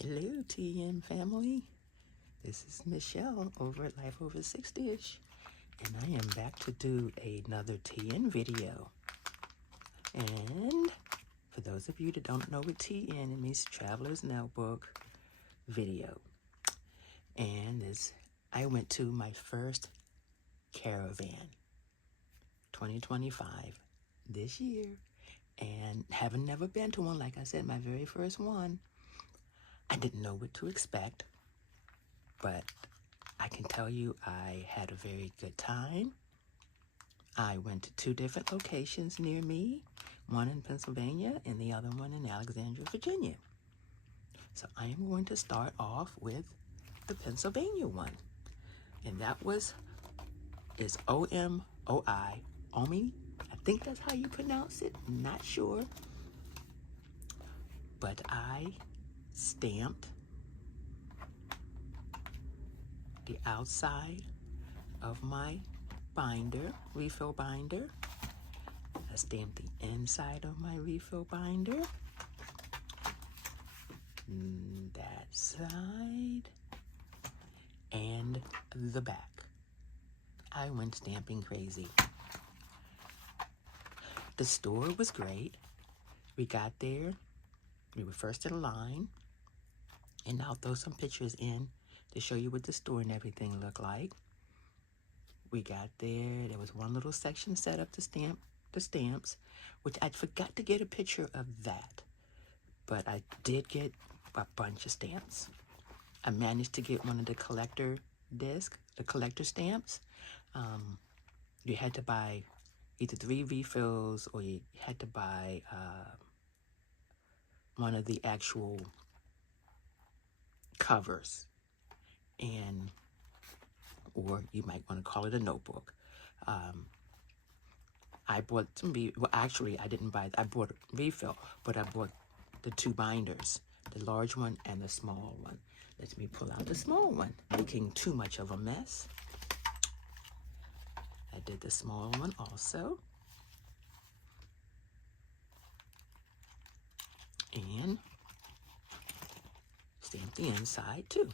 Hello, TN family. This is Michelle over at Life Over 60ish, and I am back to do another TN video. And for those of you that don't know what TN, it means Traveler's Notebook video. And I went to my first Caravan 2025 this year, and having never been to one, like I said, my very first one. I didn't know what to expect, but I can tell you I had a very good time. I went to two different locations near me, one in Pennsylvania and the other one in Alexandria, Virginia. So I am going to start off with the Pennsylvania one. And that is O-M-O-I, Omni. I think that's how you pronounce it, not sure. But I stamped the outside of my binder, refill binder. I stamped the inside of my refill binder. That side and the back. I went stamping crazy. The store was great. We got there. We were first in line. And I'll throw some pictures in to show you what the store and everything looked like. We got there. There was one little section set up to stamp the stamps, which I forgot to get a picture of that. But I did get a bunch of stamps. I managed to get one of the collector stamps. You had to buy either 3 refills or you had to buy one of the actual covers, or you might want to call it a notebook. I bought some, actually I didn't buy, I bought a refill, but I bought the 2 binders, the large one and the small one. Let me pull out the small one, making too much of a mess. I did the small one also. And stamp the inside too.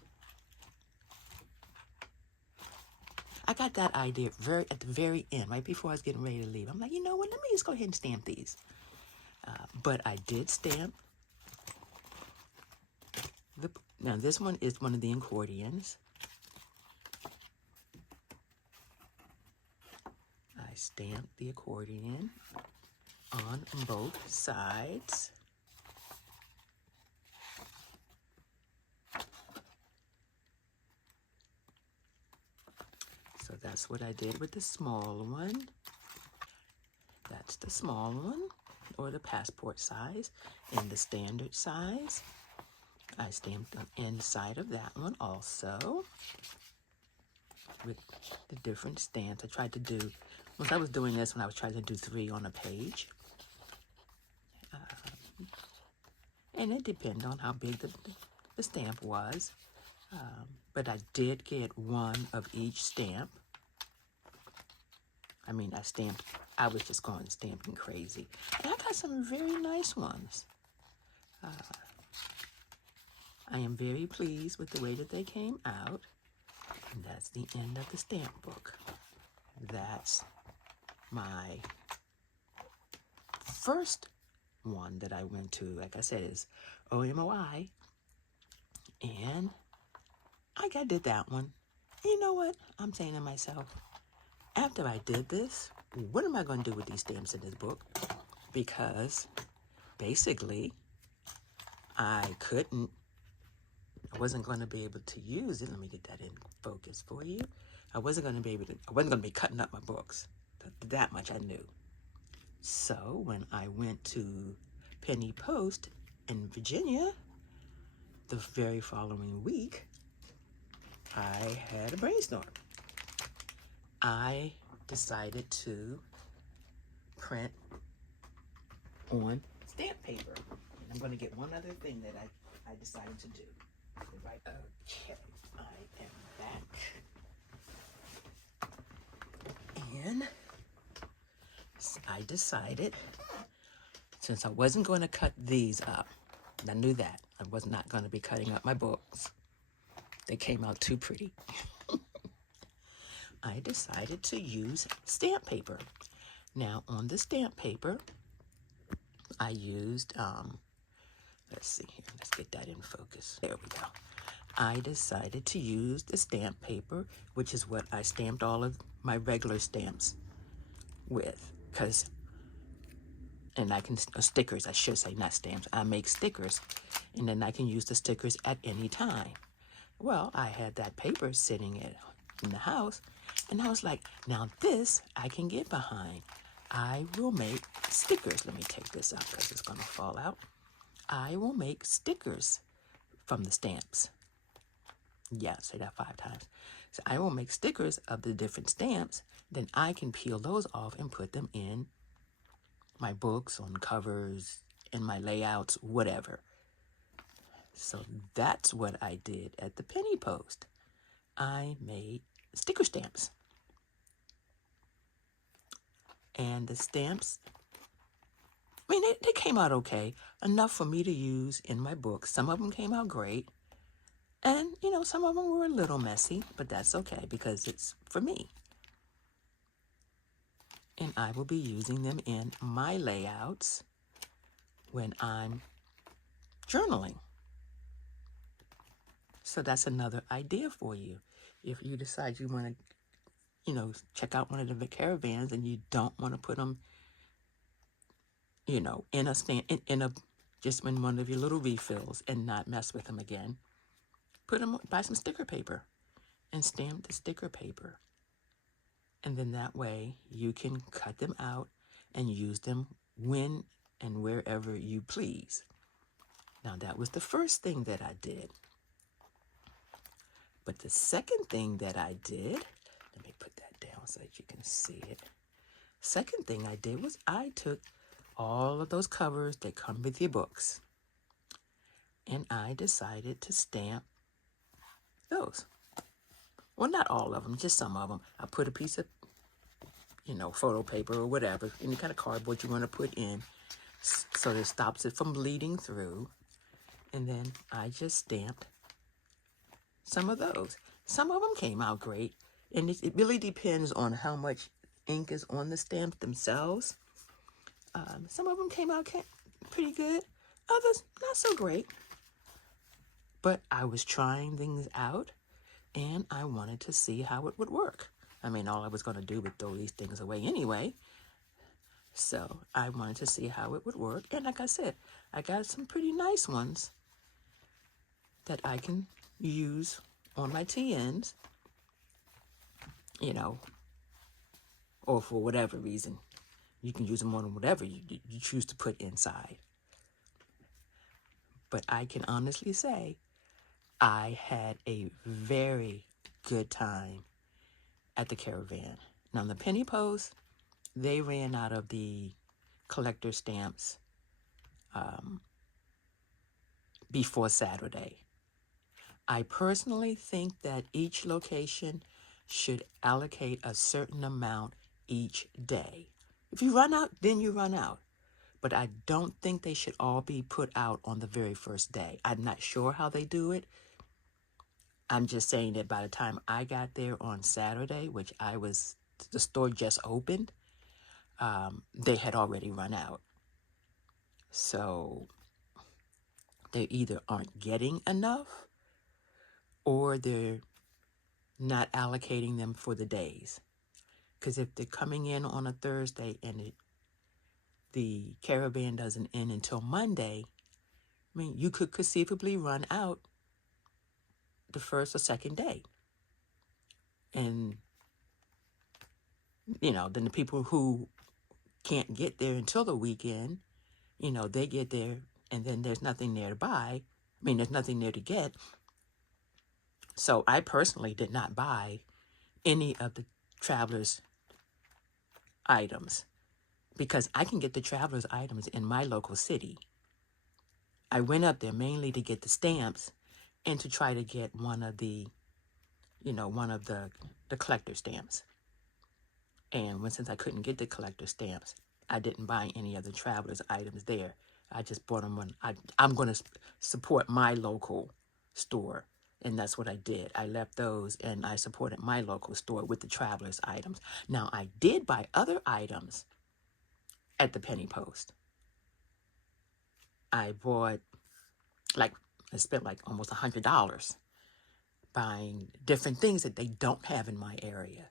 I got that idea at the very end, right before I was getting ready to leave. I'm like, you know what, let me just go ahead and stamp these. But I did stamp. Now this one is one of the accordions. I stamped the accordion on both sides. So that's what I did with the small one. That's the small one, or the passport size, and the standard size. I stamped the inside of that one also with the different stamps. I tried to do, once I was doing this one, I was trying to do 3 on a page. And it depended on how big the stamp was. But I did get 1 of each stamp. I mean, I was just going stamping crazy. And I got some very nice ones. I am very pleased with the way that they came out. And that's the end of the stamp book. That's my first one that I went to. Like I said, is OMOI. And I did that one. You know what? I'm saying to myself, after I did this, what am I going to do with these stamps in this book? Because basically, I wasn't going to be able to use it. Let me get that in focus for you. I wasn't going to be cutting up my books. That much I knew. So when I went to Penny Post in Virginia, the very following week, I had a brainstorm. I decided to print on stamp paper. And I'm going to get one other thing that I decided to do. Right. Okay, I am back. And I decided, since I wasn't going to cut these up, I knew that. I was not going to be cutting up my books. They came out too pretty. I decided to use stamp paper. Now, on the stamp paper, I used, let's see here, let's get that in focus. There we go. I decided to use the stamp paper, which is what I stamped all of my regular stamps with, and I can, stickers, I should say, not stamps. I make stickers, and then I can use the stickers at any time. Well, I had that paper sitting in the house, and I was like, now this I can get behind. I will make stickers. Let me take this out because it's going to fall out. I will make stickers from the stamps. Yeah, say that 5 times. So I will make stickers of the different stamps. Then I can peel those off and put them in my books, on covers, in my layouts, whatever. So that's what I did at the penny post. I made sticker stamps. And the stamps, I mean, they came out okay. Enough for me to use in my books. Some of them came out great. And, you know, some of them were a little messy, but that's okay because it's for me. And I will be using them in my layouts when I'm journaling. So that's another idea for you. If you decide you want to, you know, check out one of the caravans and you don't want to put them, you know, in a stand, just in one of your little refills and not mess with them again, buy some sticker paper and stamp the sticker paper. And then that way you can cut them out and use them when and wherever you please. Now that was the first thing that I did. But the second thing that I did, let me put that down so that you can see it. Second thing I did was I took all of those covers that come with your books and I decided to stamp those. Well, not all of them, just some of them. I put a piece of, you know, photo paper or whatever, any kind of cardboard you want to put in so that it stops it from bleeding through. And then I just stamped some of those. Some of them came out great. And it really depends on how much ink is on the stamps themselves. Some of them came out pretty good. Others, not so great. But I was trying things out, and I wanted to see how it would work. I mean, all I was going to do was throw these things away anyway. So I wanted to see how it would work. And like I said, I got some pretty nice ones that I can use on my TNs, you know, or for whatever reason. You can use them on whatever you choose to put inside. But I can honestly say I had a very good time at the Caravan. Now, the penny post, they ran out of the collector stamps before Saturday. I personally think that each location should allocate a certain amount each day. If you run out, then you run out. But I don't think they should all be put out on the very first day. I'm not sure how they do it. I'm just saying that by the time I got there on Saturday, which the store just opened, they had already run out. So they either aren't getting enough or they're not allocating them for the days. Because if they're coming in on a Thursday and the Caravan doesn't end until Monday, I mean, you could conceivably run out the first or second day. And, you know, then the people who can't get there until the weekend, you know, they get there and then there's nothing there to buy. I mean, there's nothing there to get. So I personally did not buy any of the Travelers items because I can get the Travelers items in my local city. I went up there mainly to get the stamps and to try to get one of the collector stamps. And since I couldn't get the collector stamps, I didn't buy any of the Travelers items there. I just bought them when I'm going to support my local store. And that's what I did. I left those and I supported my local store with the traveler's items. Now, I did buy other items at the Penny Post. I bought, like, I spent like almost $100 buying different things that they don't have in my area.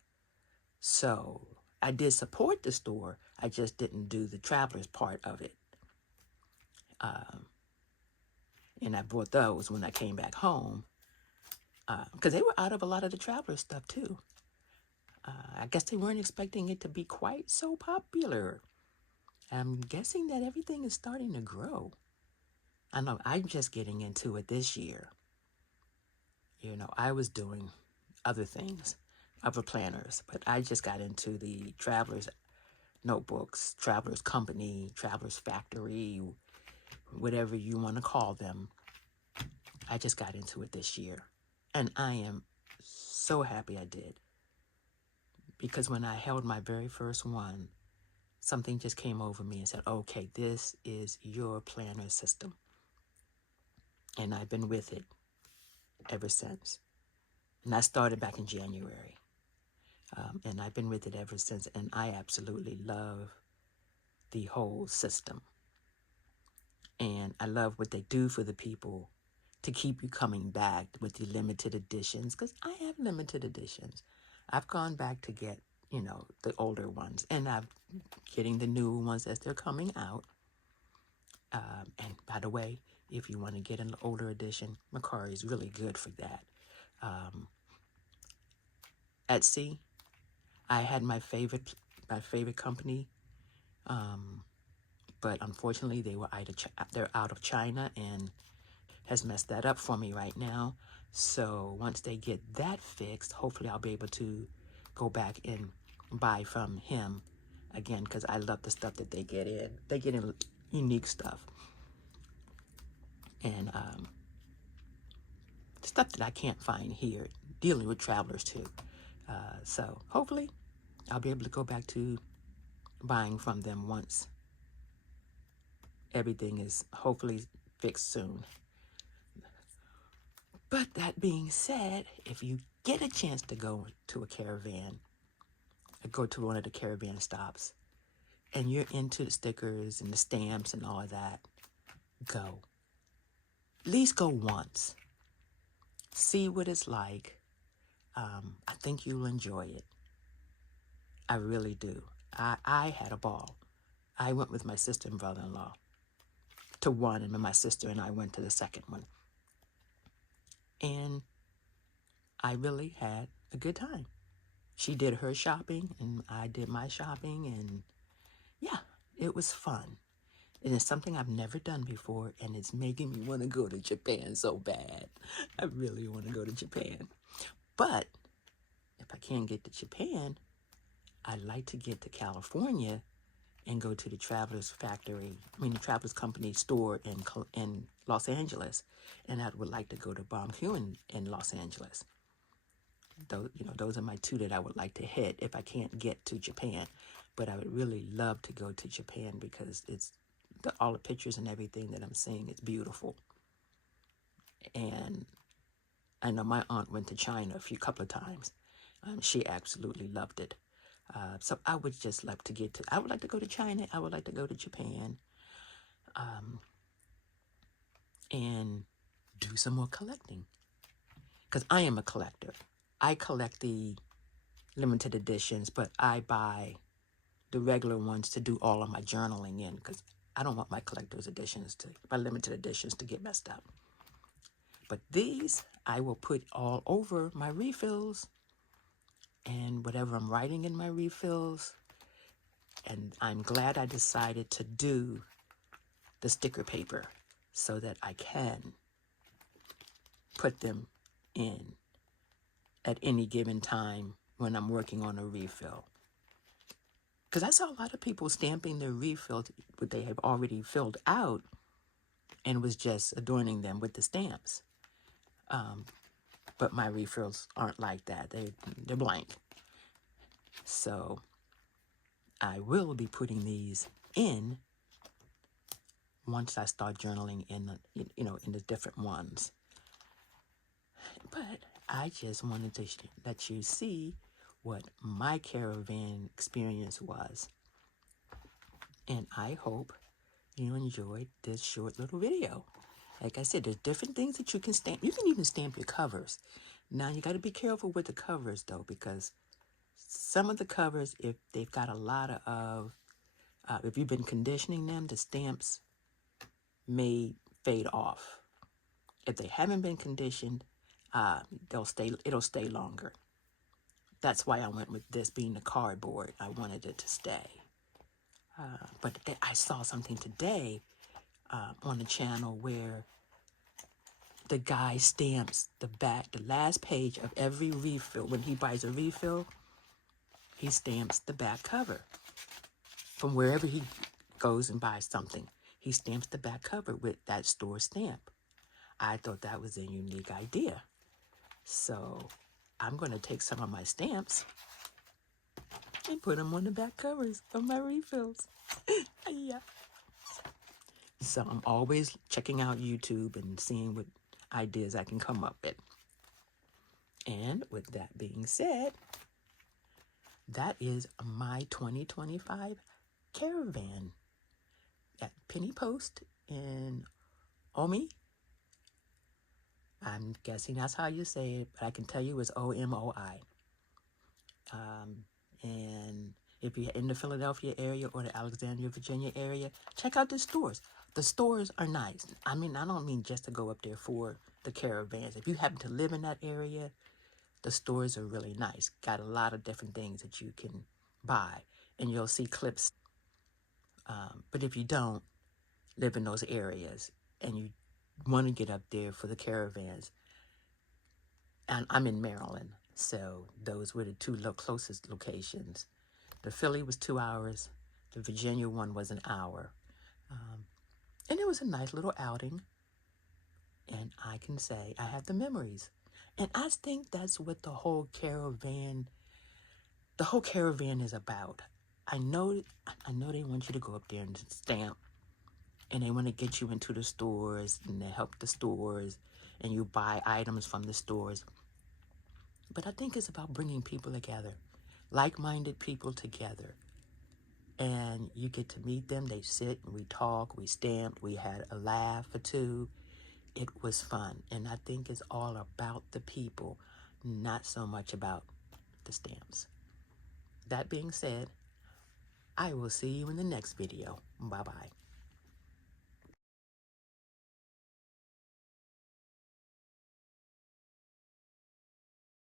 So I did support the store. I just didn't do the traveler's part of it. And I bought those when I came back home because they were out of a lot of the traveler stuff too. I guess they weren't expecting it to be quite so popular. I'm guessing that everything is starting to grow. I know I'm just getting into it this year. You know, I was doing other things, other planners, but I just got into the traveler's notebooks, traveler's company, traveler's factory, whatever you want to call them. I just got into it this year. And I am so happy I did. Because when I held my very first one, something just came over me and said, okay, this is your planner system. And I've been with it ever since. And I started back in January. And I've been with it ever since. And I absolutely love the whole system. And I love what they do for the people to keep you coming back with the limited editions. Because I have limited editions. I've gone back to get, you know, the older ones. And I'm getting the new ones as they're coming out. And by the way, if you want to get an older edition, Macari is really good for that. Etsy, I had my favorite company, but unfortunately they're out of China and has messed that up for me right now. So once they get that fixed, hopefully I'll be able to go back and buy from him again, because I love the stuff that they get in. They get in unique stuff. And stuff that I can't find here, dealing with travelers too. So hopefully I'll be able to go back to buying from them once everything is hopefully fixed soon. But that being said, if you get a chance to go to a Caravan, or go to one of the Caravan stops, and you're into the stickers and the stamps and all of that, go. At least go once. See what it's like. I think you'll enjoy it. I really do. I had a ball. I went with my sister and brother-in-law to one, and my sister and I went to the second one. And I really had a good time. She did her shopping, and I did my shopping, and yeah, it was fun. And it's something I've never done before, and it's making me want to go to Japan so bad. I really want to go to Japan. But if I can't get to Japan, I'd like to get to California and go to the Traveler's the Traveler's Company store in Los Angeles. And I would like to go to BOMQ in Los Angeles. Those are my two that I would like to hit if I can't get to Japan. But I would really love to go to Japan because all the pictures and everything that I'm seeing is beautiful. And I know my aunt went to China a couple of times. She absolutely loved it. So I would just love to I would like to go to China. I would like to go to Japan. And do some more collecting. Because I am a collector. I collect the limited editions, but I buy the regular ones to do all of my journaling in, because I don't want my limited editions to get messed up. But these, I will put all over my refills and whatever I'm writing in my refills. And I'm glad I decided to do the sticker paper so that I can put them in at any given time when I'm working on a refill. Because I saw a lot of people stamping their refills, what they have already filled out, and was just adorning them with the stamps. But my refills aren't like that. They're blank. So I will be putting these in once I start journaling in the, in the different ones. But I just wanted to let you see what my caravan experience was. And I hope you enjoyed this short little video. Like I said, there's different things that you can stamp. You can even stamp your covers. Now, you got to be careful with the covers, though, because some of the covers, if they've got a lot of, if you've been conditioning them, the stamps may fade off. If they haven't been conditioned, it'll stay longer. That's why I went with this being the cardboard. I wanted it to stay. But I saw something today on the channel where the guy stamps the last page of every refill. When he buys a refill, he stamps the back cover. From wherever he goes and buys something, he stamps the back cover with that store stamp. I thought that was a unique idea. So I'm going to take some of my stamps and put them on the back covers of my refills. Yeah. So I'm always checking out YouTube and seeing what ideas I can come up with. And with that being said, that is my 2025 Caravan at Penny Post in Omi. I'm guessing that's how you say it, but I can tell you it's OMOI. And if you're in the Philadelphia area or the Alexandria, Virginia area, check out the stores. The stores are nice. I mean, I don't mean just to go up there for the caravans. If you happen to live in that area, the stores are really nice. Got a lot of different things that you can buy, and you'll see clips. But if you don't live in those areas and you want to get up there for the caravans, and I'm in Maryland, so those were the two closest locations. The Philly was 2 hours. The Virginia one was an hour. And it was a nice little outing. And I can say I have the memories. And I think that's what the whole caravan is about. I know they want you to go up there and stamp. And they want to get you into the stores and they help the stores. And you buy items from the stores. But I think it's about bringing people together. Like-minded people together. And you get to meet them. They sit and we talk, we stamped, we had a laugh or two. It was fun. And I think it's all about the people, not so much about the stamps. That being said, I will see you in the next video. Bye-bye.